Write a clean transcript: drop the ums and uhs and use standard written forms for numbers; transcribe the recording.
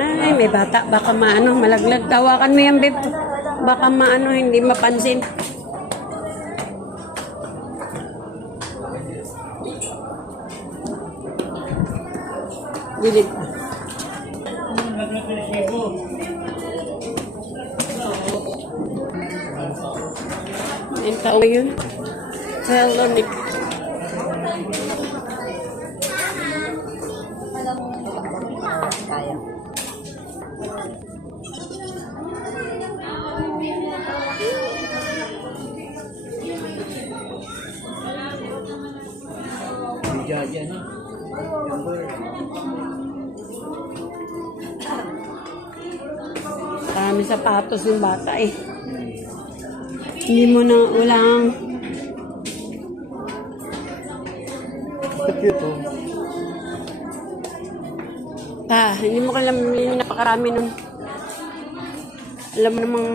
Ay, may bata. Baka maano, malaglag. Tawakan mo yan, babe. Baka maano, hindi mapansin. Dilit pa. Ang tao yun. Hello, Nick. Marami sapatos yung bata eh. Hindi mo na ulang. Cute oh. Hindi mo alam yung napakarami nun. Alam mo namang